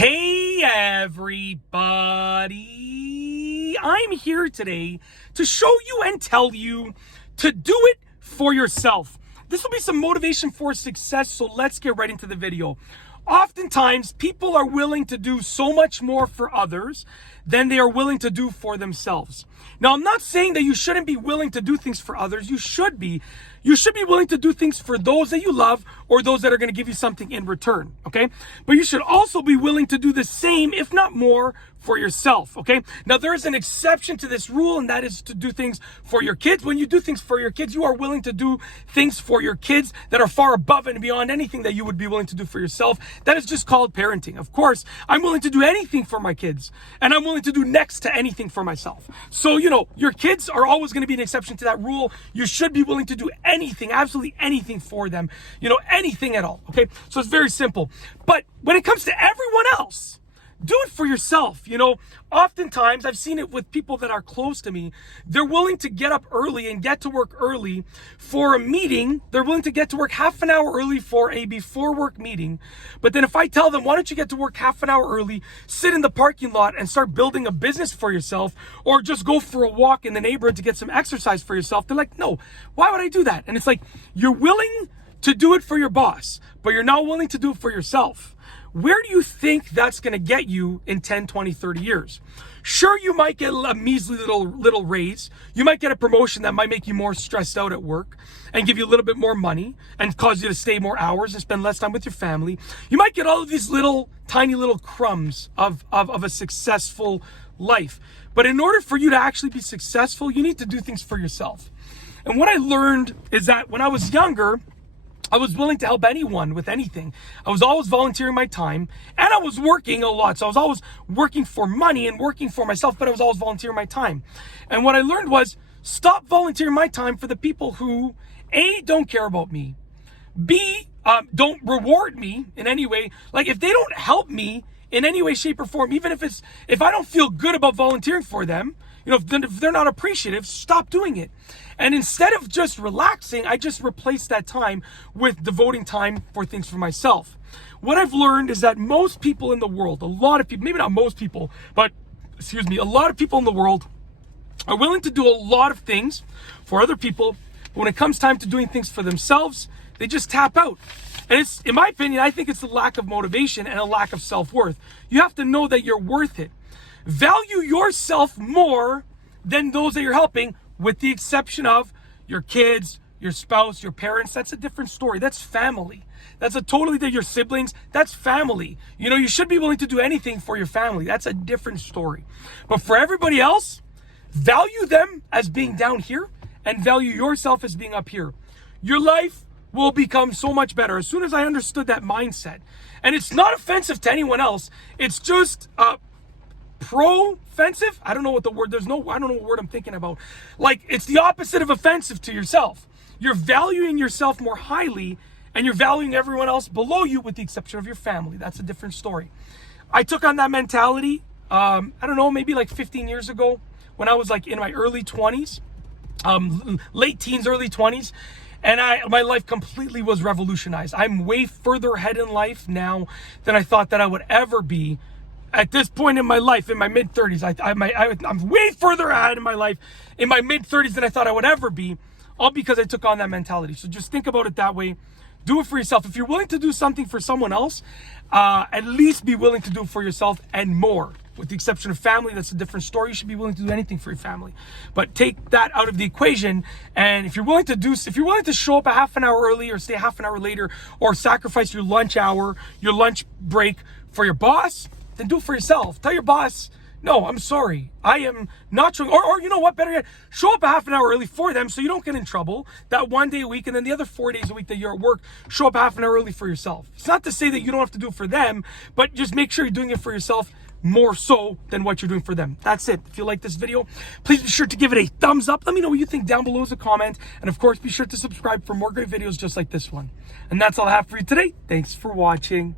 Hey everybody, I'm here today to show you and tell you to do it for yourself. This will be some motivation for success, so let's get right into the video. Oftentimes, people are willing to do so much more for others than they are willing to do for themselves. Now, I'm not saying that you shouldn't be willing to do things for others. You should be. You should be willing to do things for those that you love or those that are going to give you something in return, okay? But you should also be willing to do the same, if not more, for yourself, okay? Now, there is an exception to this rule, and that is to do things for your kids. When you do things for your kids, you are willing to do things for your kids that are far above and beyond anything that you would be willing to do for yourself. That is just called parenting. Of course, I'm willing to do anything for my kids, and I'm willing to do next to anything for myself. So, your kids are always going to be an exception to that rule. You should be willing to do anything, absolutely anything for them, anything at all, okay? So it's very simple. But when it comes to everyone else, do it for yourself. Oftentimes I've seen it with people that are close to me. They're willing to get up early and get to work early for a meeting. They're willing to get to work half an hour early for a before work meeting. But then if I tell them, why don't you get to work half an hour early, sit in the parking lot and start building a business for yourself, or just go for a walk in the neighborhood to get some exercise for yourself, they're like, no, why would I do that? And it's like, you're willing to do it for your boss, but you're not willing to do it for yourself. Where do you think that's going to get you in 10, 20, 30 years? Sure, you might get a measly little raise. You might get a promotion that might make you more stressed out at work and give you a little bit more money and cause you to stay more hours and spend less time with your family. You might get all of these tiny little crumbs of a successful life. But in order for you to actually be successful, you need to do things for yourself. And what I learned is that when I was younger, I was willing to help anyone with anything. I was always volunteering my time, and I was working a lot. So I was always working for money and working for myself, but I was always volunteering my time. And what I learned was, stop volunteering my time for the people who, A, don't care about me, B, don't reward me in any way. Like, if they don't help me in any way, shape, or form, even if I don't feel good about volunteering for them, if they're not appreciative, stop doing it. And instead of just relaxing, I just replaced that time with devoting time for things for myself. What I've learned is that most people in the world, a lot of people, maybe not most people, but a lot of people in the world are willing to do a lot of things for other people. But when it comes time to doing things for themselves, they just tap out. And it's, in my opinion, I think it's a lack of motivation and a lack of self-worth. You have to know that you're worth it. Value yourself more than those that you're helping, with the exception of your kids, your spouse, your parents. That's a different story. That's family. That's a totally different, your siblings, that's family. You should be willing to do anything for your family. That's a different story. But for everybody else, value them as being down here and value yourself as being up here. Your life will become so much better as soon as I understood that mindset. And it's not offensive to anyone else. It's just pro-offensive. I don't know what the word, I don't know what word I'm thinking about. Like, it's the opposite of offensive to yourself. You're valuing yourself more highly, and you're valuing everyone else below you, with the exception of your family. That's a different story. I took on that mentality, I don't know, maybe like 15 years ago, when I was like in my early 20s, late teens, early 20s. And my life completely was revolutionized. I'm way further ahead in life now than I thought that I would ever be. At this point in my life, in my mid-30s, I'm way further ahead in my life in my mid-30s than I thought I would ever be, all because I took on that mentality. So just think about it that way. Do it for yourself. If you're willing to do something for someone else, at least be willing to do it for yourself and more. With the exception of family, that's a different story. You should be willing to do anything for your family. But take that out of the equation, and if you're willing to show up a half an hour early or stay half an hour later, or sacrifice your lunch hour, your lunch break for your boss, then do it for yourself. Tell your boss, no, I'm sorry, I am not showing, or you know what, better yet, show up a half an hour early for them so you don't get in trouble that one day a week, and then the other 4 days a week that you're at work, show up a half an hour early for yourself. It's not to say that you don't have to do it for them, but just make sure you're doing it for yourself more so than what you're doing for them. That's it. If you like this video, please be sure to give it a thumbs up. Let me know what you think down below as a comment. And of course, be sure to subscribe for more great videos just like this one. And that's all I have for you today. Thanks for watching.